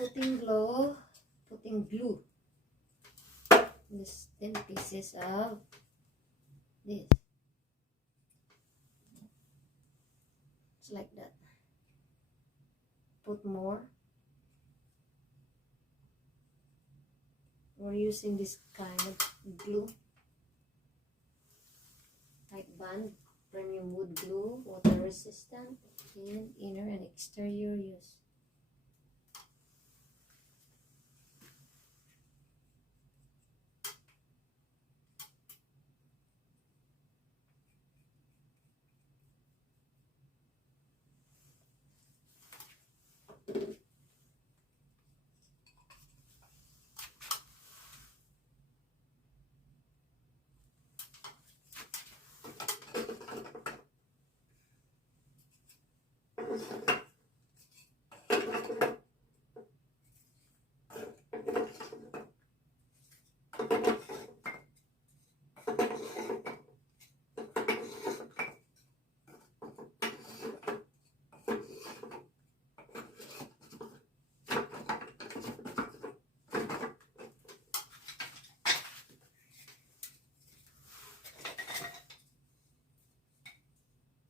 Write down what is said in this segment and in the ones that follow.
putting glue. This 10 pieces of this. It's like that. Put more. We're using this kind of glue. Hive band, premium wood glue, water resistant, and inner and exterior use.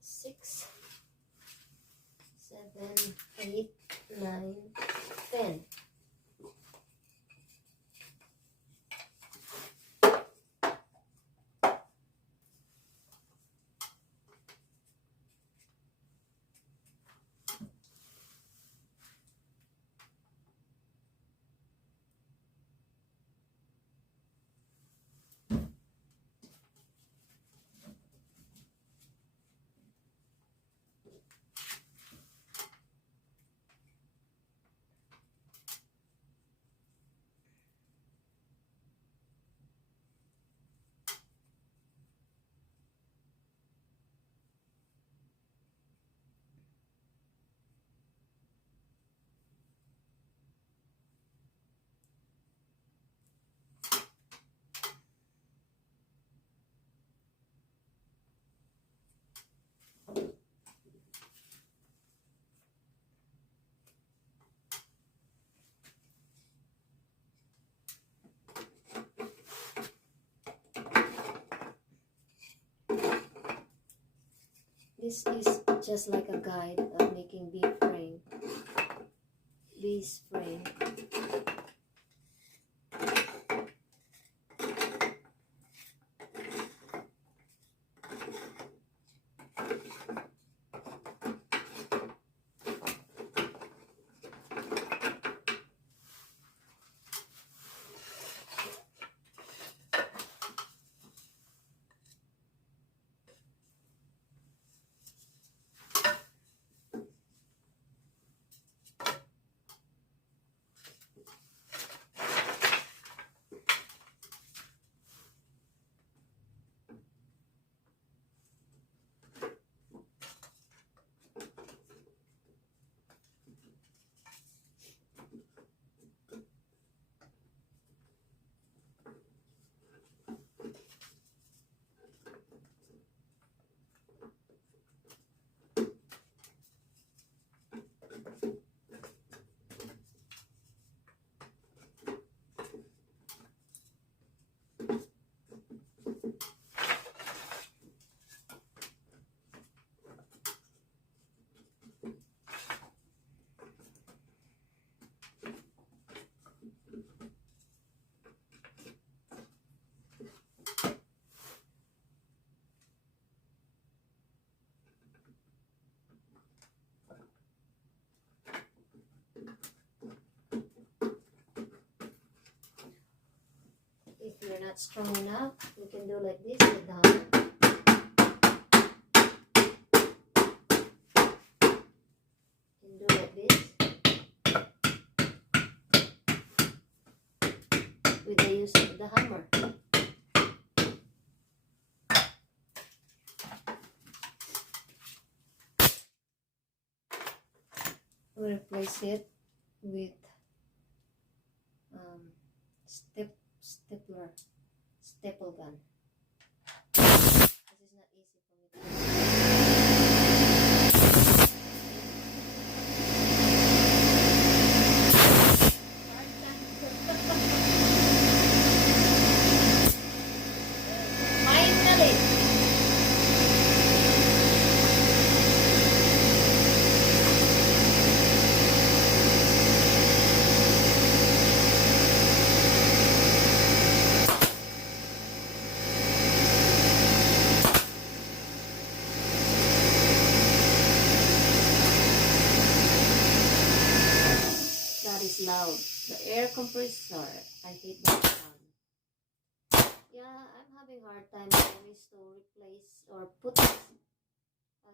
Six, 7, 8, 9, 10. This is just like a guide of making bee frame. Bee's frame. If you're not strong enough, you can do like this with the hammer. You can do like this with the use of the hammer. We'll replace it with staple gun. This is not easy for me to do. loud. The air compressor. I hate that sound. Yeah, I'm having hard time always to replace or put a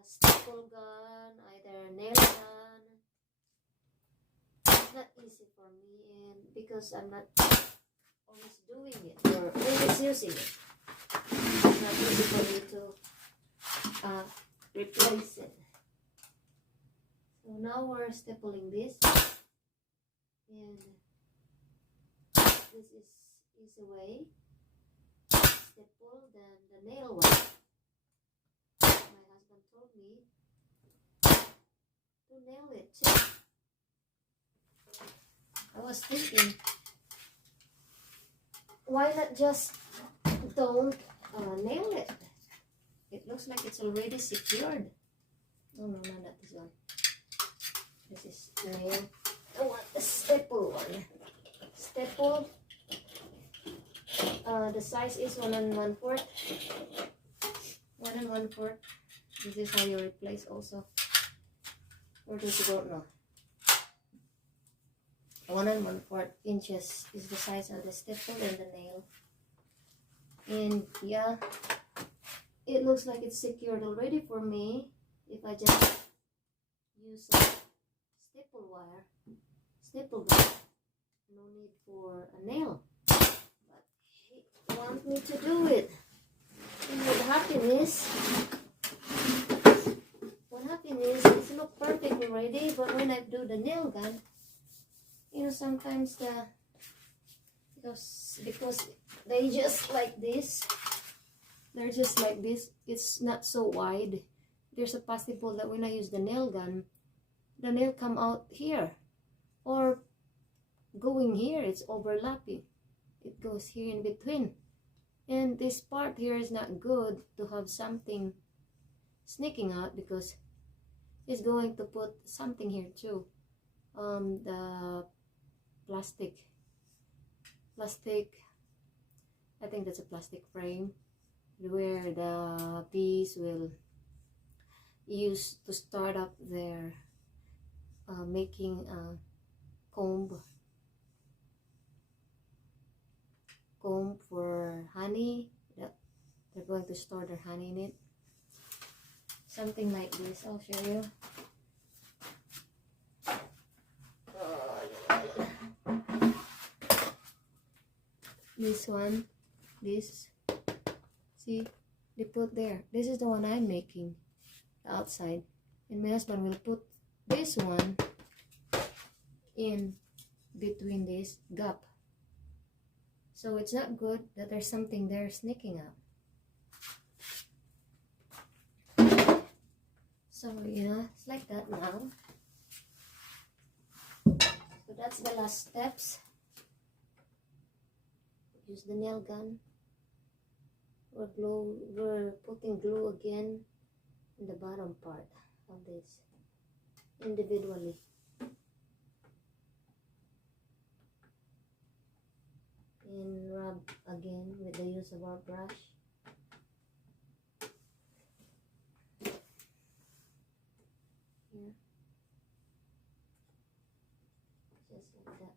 staple gun, either nail gun. It's not easy for me, and because I'm not always doing it or always using it, it's not easy for me to replace it. So now we're stapling this, and this is easy way. Staple, then the nail one. My husband told me to nail it too. I was thinking, why not just don't nail it? It looks like it's already secured. No, not this one. This is nail. I want the staple one. Staple. The size is 1 1/4. 1 1/4. This is how you replace also. Or does you don't know? 1 1/4 inches is the size of the staple and the nail. And yeah, it looks like it's secured already for me. If I just use a staple wire, staple gun, no need for a nail. But he wants me to do it. And what happened is, it's not perfect already, but when I do the nail gun, you know, sometimes because they just like this, they're just like this, it's not so wide. There's a possible that when I use the nail gun, the nail come out here or going here, it's overlapping, it goes here in between, and this part here is not good to have something sneaking out because it's going to put something here too. The plastic, I think that's a plastic frame where the bees will use to start up their making comb for honey. They're going to store their honey in it, something like this. I'll show you. This one, this, see, they put there. This is the one I'm making, the outside, and my husband will put this one in between this gap. So it's not good that there's something there sneaking out. So yeah, it's like that now. So that's the last steps. Use the nail gun. We're putting glue again in the bottom part of this individually. And rub again with the use of our brush. Here. Just like that.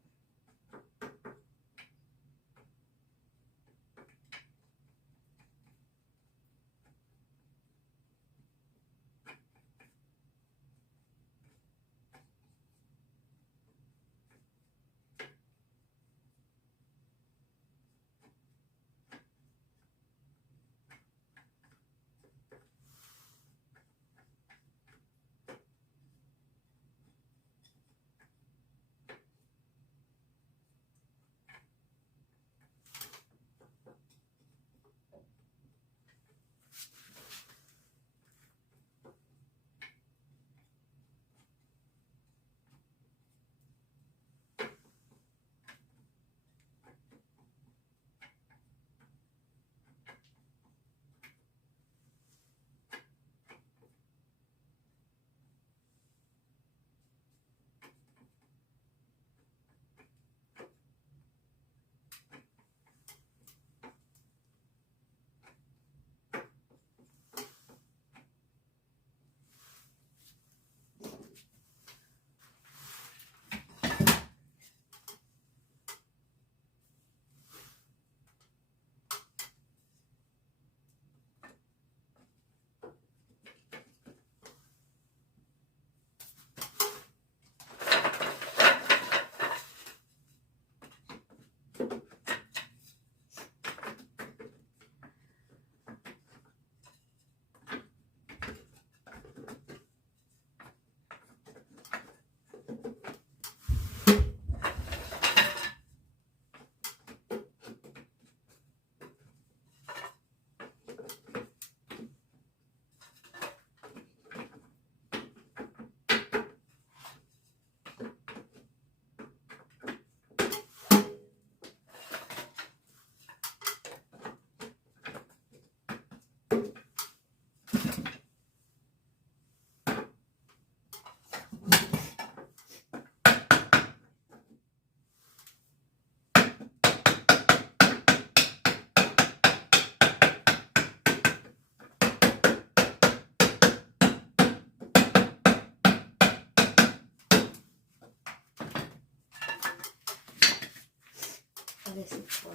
What is it for? I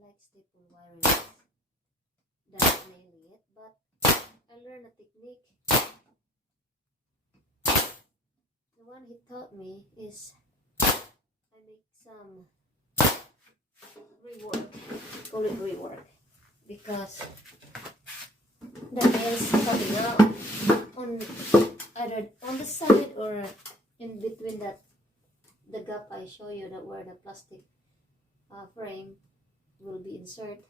like staple wire that's nailing it, but I learned a technique. The one he taught me is I make some rework, call it rework, because the nails coming out on either on the side or in between that the gap I show you, that where the plastic frame will be inserted.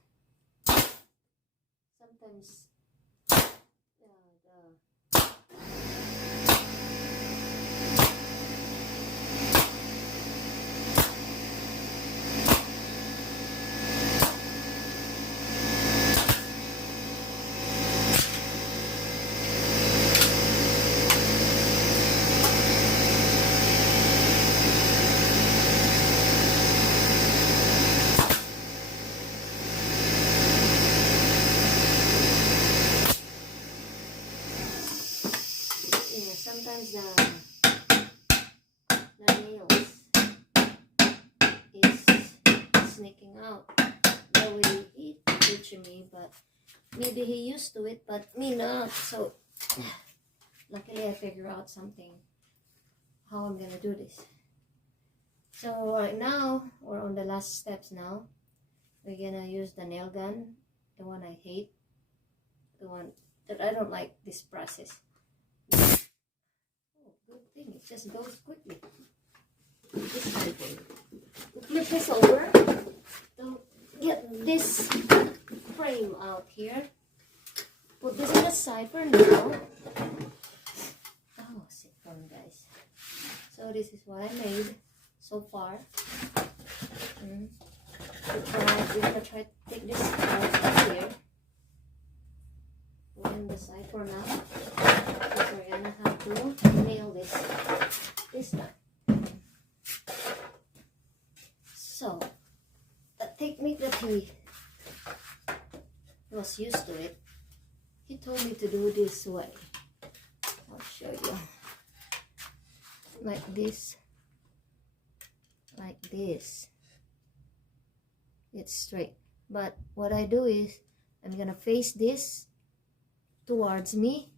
Sometimes sometimes the nails is sneaking out the way he teach me, but maybe he used to it, but me not. So luckily I figure out something how I'm gonna do this. So right now we're on the last steps now. We're gonna use the nail gun, the one I hate, the one that I don't like this process. Good thing, it just goes quickly. This kind of thing. Flip this over to get this frame out here. Put this on the side for now. Oh, sit down, guys. So this is what I made so far. We're gonna try to take this out here. Put on the side for now. Because we're gonna have to nail this time. So the technique that he was used to it, he told me to do this way. I'll show you. Like this. Like this. It's straight. But what I do is I'm gonna face this towards me,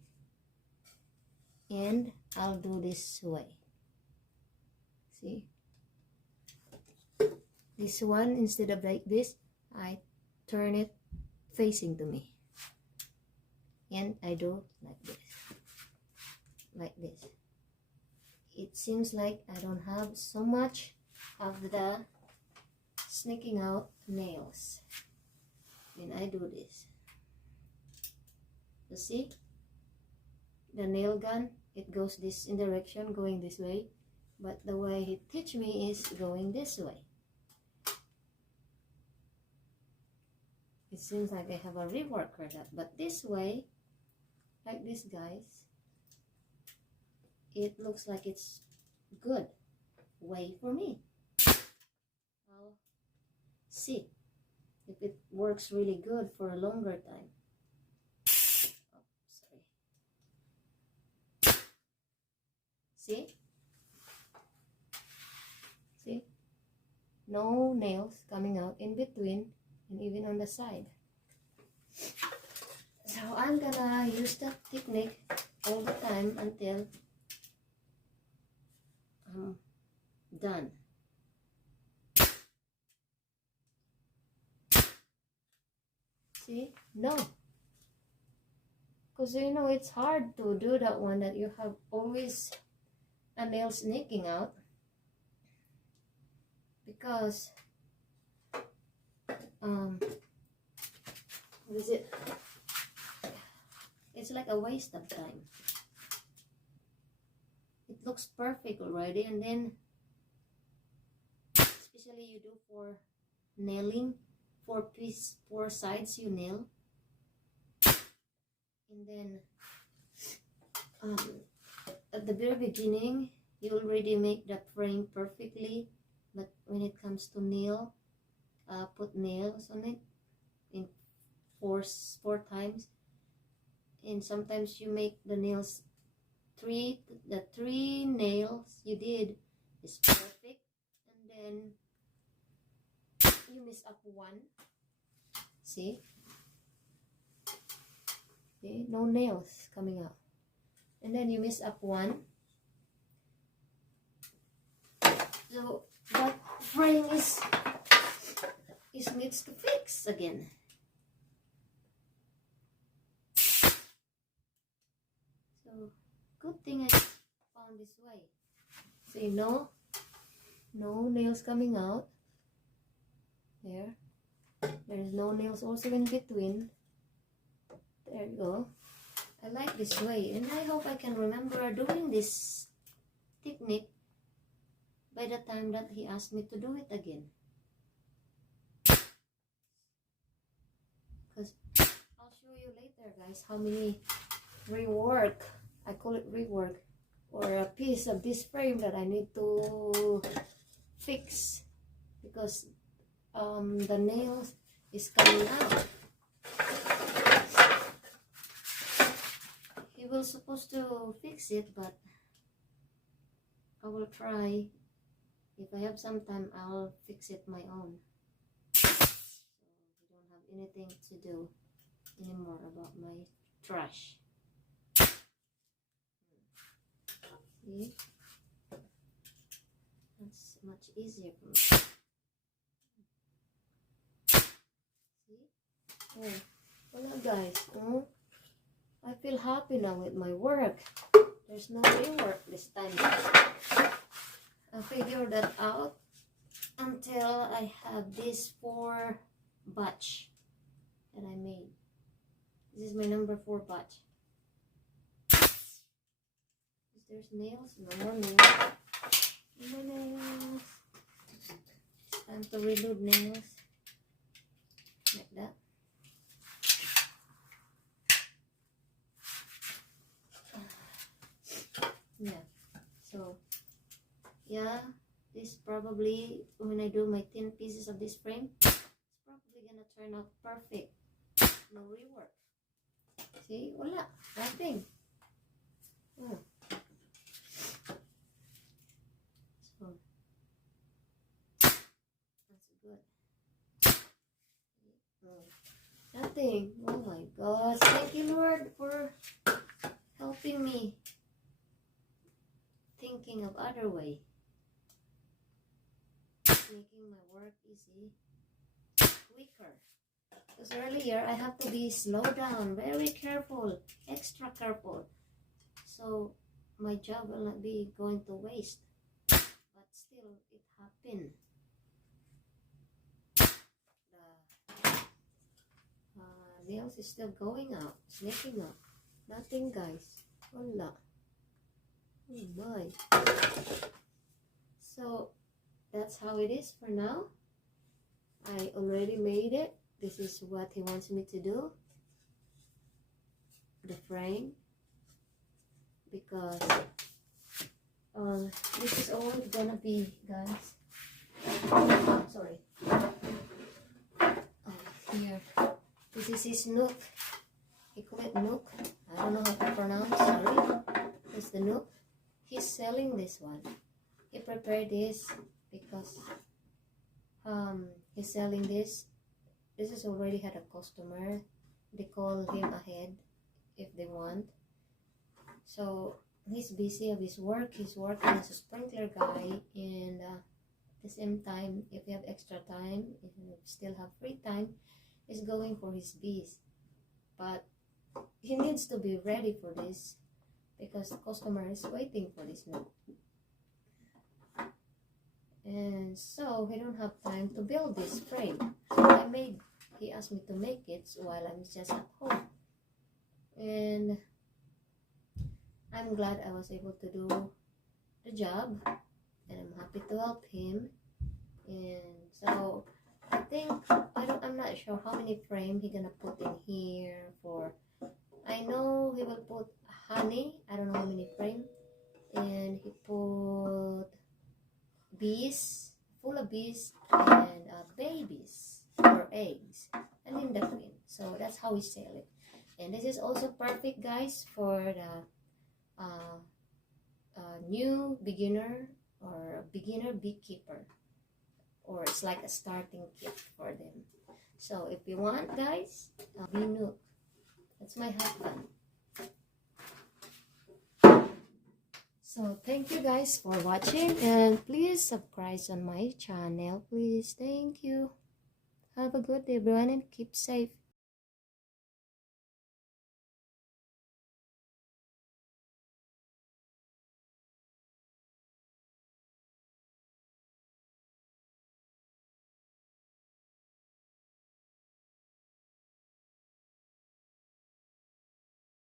and I'll do this way. See? This one, instead of like this, I turn it facing to me. And I do like this. Like this. It seems like I don't have so much of the sneaking out nails. Then I do this. You see? The nail gun, it goes this in direction, going this way. But the way he teach me is going this way. It seems like I have a rework for that. But this way, like this, guys, it looks like it's good way for me. I'll see if it works really good for a longer time. Oh, sorry. See? See? No nails coming out in between and even on the side. So I'm gonna use that technique all the time until I'm done. See? No. Because you know it's hard to do that one, that you have always a nail sneaking out. Because what is it? It's like a waste of time. It looks perfect already, and then especially you do for nailing, four sides you nail, and then at the very beginning you already make the frame perfectly, but when it comes to nail, put nails on it in four times, and mean, sometimes you make the nails the three nails you did is perfect, and then you miss up one. See, no nails coming out, and then you miss up one. So that frame is needs to fix again. So good thing I found this way. See, no nails coming out. There's no nails also in between. There you go. I like this way, and I hope I can remember doing this technique by the time that he asked me to do it again. Because I'll show you later, guys, how many rework, I call it rework, or a piece of this frame that I need to fix, because the nails is coming out. He was supposed to fix it, but I will try. If I have some time, I'll fix it my own. So we don't have anything to do anymore about my trash. See? That's much easier for me. See? Oh, well, guys, I feel happy now with my work. There's no rework this time. I figured that out until I have this 4 batch that I made. This is my number 4 batch. There's nails, no more nails. No more nails. It's time to reload nails. Like that. Yeah. So, yeah, this probably, when I do my 10 pieces of this frame, it's probably gonna turn out perfect. No rework. See? Wala. Nothing. Oh. So, that's good. Oh. Nothing. Oh my gosh. Thank you, Lord, for helping me. Thinking of other way. Making my work easy. Quicker. Because earlier I have to be slow down, very careful, extra careful. So my job will not be going to waste. But still, it happened. The nails is still going out, snaking out. Nothing, guys. Wala. Oh my. So that's how it is for now. I already made it. This is what he wants me to do. The frame. Because this is all gonna be, guys. Sorry. Here. This is his nook. He call it nook. I don't know how to pronounce. Sorry. This is the nook. He's selling this one. He prepared this because he's selling this. This has already had a customer. They call him ahead if they want. So he's busy of his work. He's working as a sprinkler guy, and at the same time, if you have extra time, if you still have free time, he's going for his bees. But he needs to be ready for this because the customer is waiting for this now. And so he don't have time to build this frame. So he asked me to make it while I'm just at home. And I'm glad I was able to do the job, and I'm happy to help him. And so I think I'm not sure how many frame he gonna put in here for. I know he will put honey. I don't know how many frame, and he put bees, full of bees, and babies or eggs, and in the queen. So that's how we sell it. And this is also perfect, guys, for the new beginner or beginner beekeeper, or it's like a starting kit for them. So if you want, guys, bee nook, that's my husband. So thank you guys for watching, and please subscribe on my channel, please. Thank you. Have a good day, everyone, and keep safe.